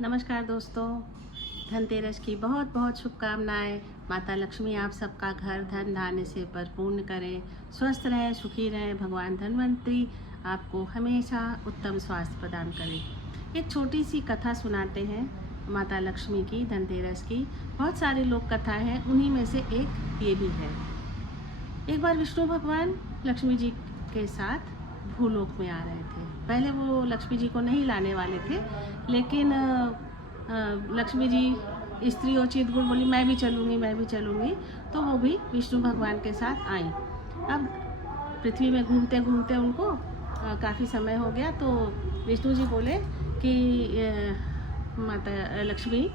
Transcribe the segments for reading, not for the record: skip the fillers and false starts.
नमस्कार दोस्तों, धनतेरस की बहुत बहुत शुभकामनाएं। माता लक्ष्मी आप सबका घर धन धान्य से परिपूर्ण करें, स्वस्थ रहें, सुखी रहें। भगवान धन्वंतरी आपको हमेशा उत्तम स्वास्थ्य प्रदान करें। एक छोटी सी कथा सुनाते हैं माता लक्ष्मी की, धनतेरस की। बहुत सारे लोक कथाएं हैं, उन्हीं में से एक ये भी है। एक बार विष्णु भगवान लक्ष्मी जी के साथ भूलोक में आ रहे थे। पहले वो लक्ष्मी जी को नहीं लाने वाले थे, लेकिन लक्ष्मी जी स्त्रीओचित गुण बोली मैं भी चलूँगी। तो वो भी विष्णु भगवान के साथ आई। अब पृथ्वी में घूमते घूमते उनको काफ़ी समय हो गया, तो विष्णु जी बोले कि माता लक्ष्मी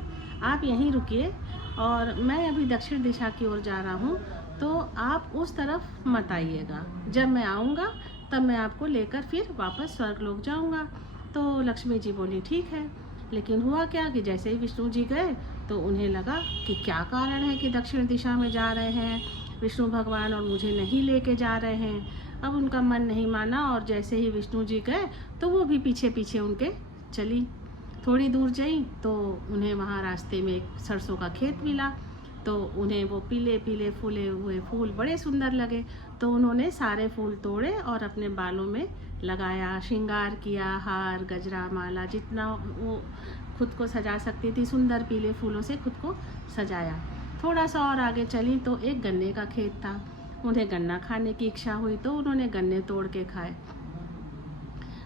आप यहीं रुकिए और मैं अभी दक्षिण दिशा की ओर जा रहा हूँ, तो आप उस तरफ मत आइएगा। जब मैं आऊँगा तब मैं आपको लेकर फिर वापस स्वर्गलोक जाऊँगा। तो लक्ष्मी जी बोली ठीक है। लेकिन हुआ क्या कि जैसे ही विष्णु जी गए तो उन्हें लगा कि क्या कारण है कि दक्षिण दिशा में जा रहे हैं विष्णु भगवान और मुझे नहीं लेके जा रहे हैं। अब उनका मन नहीं माना और जैसे ही विष्णु जी गए तो वो भी पीछे पीछे उनके चली। थोड़ी दूर गई तो उन्हें वहाँ रास्ते में एक सरसों का खेत मिला। तो उन्हें वो पीले पीले फूले हुए फूल बड़े सुंदर लगे। तो उन्होंने सारे फूल तोड़े और अपने बालों में लगाया, श्रृंगार किया, हार गजरा माला जितना वो खुद को सजा सकती थी, सुंदर पीले फूलों से खुद को सजाया। थोड़ा सा और आगे चली तो एक गन्ने का खेत था। उन्हें गन्ना खाने की इच्छा हुई तो उन्होंने गन्ने तोड़ के खाए।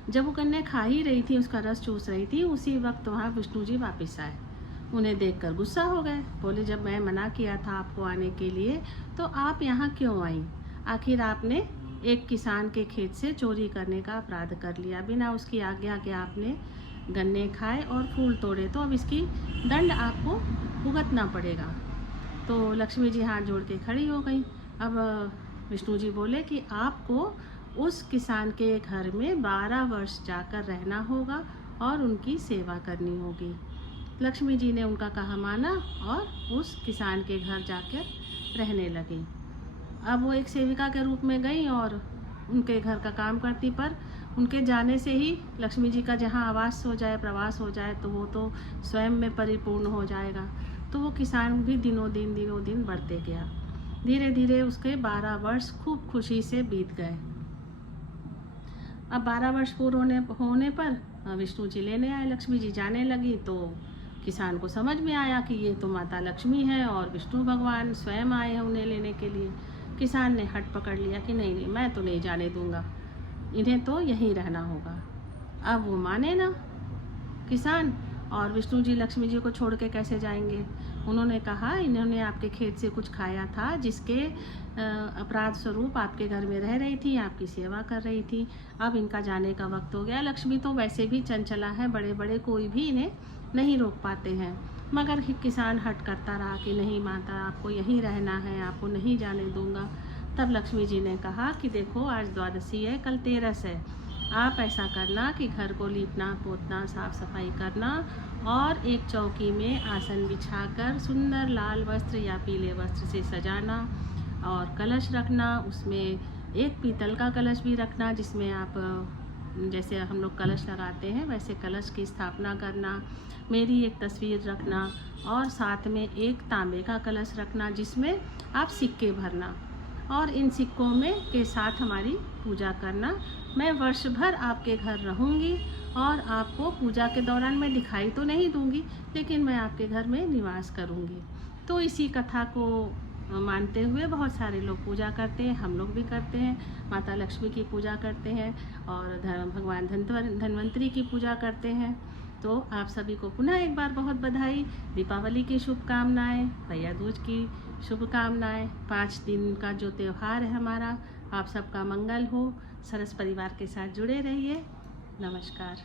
जब वो गन्ने खा ही रही थी, उसका रस चूस रही थी, उसी वक्त वहाँ विष्णु जी वापस आए। उन्हें देखकर गुस्सा हो गए। बोले जब मैं मना किया था आपको आने के लिए तो आप यहाँ क्यों आई? आखिर आपने एक किसान के खेत से चोरी करने का अपराध कर लिया, बिना उसकी आज्ञा के आपने गन्ने खाए और फूल तोड़े, तो अब इसकी दंड आपको भुगतना पड़ेगा। तो लक्ष्मी जी हाथ जोड़ के खड़ी हो गई। अब विष्णु जी बोले कि आपको उस किसान के घर में 12 वर्ष जाकर रहना होगा और उनकी सेवा करनी होगी। लक्ष्मी जी ने उनका कहा माना और उस किसान के घर जाकर रहने लगी। अब वो एक सेविका के रूप में गई और उनके घर का काम करती, पर उनके जाने से ही लक्ष्मी जी का जहाँ आवास हो जाए, प्रवास हो जाए, तो वो तो स्वयं में परिपूर्ण हो जाएगा। तो वो किसान भी दिनों दिन बढ़ते गया। धीरे धीरे उसके 12 वर्ष खूब खुशी से बीत गए। अब 12 वर्ष पूर्ण होने पर विष्णु जी लेने आए। लक्ष्मी जी जाने लगी तो किसान को समझ में आया कि ये तो माता लक्ष्मी है और विष्णु भगवान स्वयं आए हैं उन्हें लेने के लिए। किसान ने हट पकड़ लिया कि नहीं मैं तो नहीं जाने दूंगा, इन्हें तो यहीं रहना होगा। अब वो माने ना किसान, और विष्णु जी लक्ष्मी जी को छोड़ के कैसे जाएंगे। उन्होंने कहा इन्होंने आपके खेत से कुछ खाया था, जिसके अपराध स्वरूप आपके घर में रह रही थी, आपकी सेवा कर रही थी। अब इनका जाने का वक्त हो गया। लक्ष्मी तो वैसे भी चंचला है, बड़े बड़े कोई भी इन्हें नहीं रोक पाते हैं। मगर किसान हट करता रहा कि नहीं माता आपको यहीं रहना है, आपको नहीं जाने दूंगा। तब लक्ष्मी जी ने कहा कि देखो आज द्वादशी है, कल तेरस है, आप ऐसा करना कि घर को लीपना पोतना साफ सफाई करना और एक चौकी में आसन बिछाकर सुंदर लाल वस्त्र या पीले वस्त्र से सजाना और कलश रखना। उसमें एक पीतल का कलश भी रखना जिसमें आप जैसे हम लोग कलश लगाते हैं वैसे कलश की स्थापना करना। मेरी एक तस्वीर रखना और साथ में एक तांबे का कलश रखना जिसमें आप सिक्के भरना और इन सिक्कों में के साथ हमारी पूजा करना। मैं वर्ष भर आपके घर रहूँगी और आपको पूजा के दौरान मैं दिखाई तो नहीं दूँगी, लेकिन मैं आपके घर में निवास करूँगी। तो इसी कथा को मानते हुए बहुत सारे लोग पूजा करते हैं, हम लोग भी करते हैं। माता लक्ष्मी की पूजा करते हैं और भगवान धन्वंतरी की पूजा करते हैं। तो आप सभी को पुनः एक बार बहुत बधाई, दीपावली की शुभकामनाएं, भैया दूज की शुभकामनाएं। 5 दिन का जो त्यौहार है हमारा, आप सबका मंगल हो। सरस परिवार के साथ जुड़े रहिए। नमस्कार।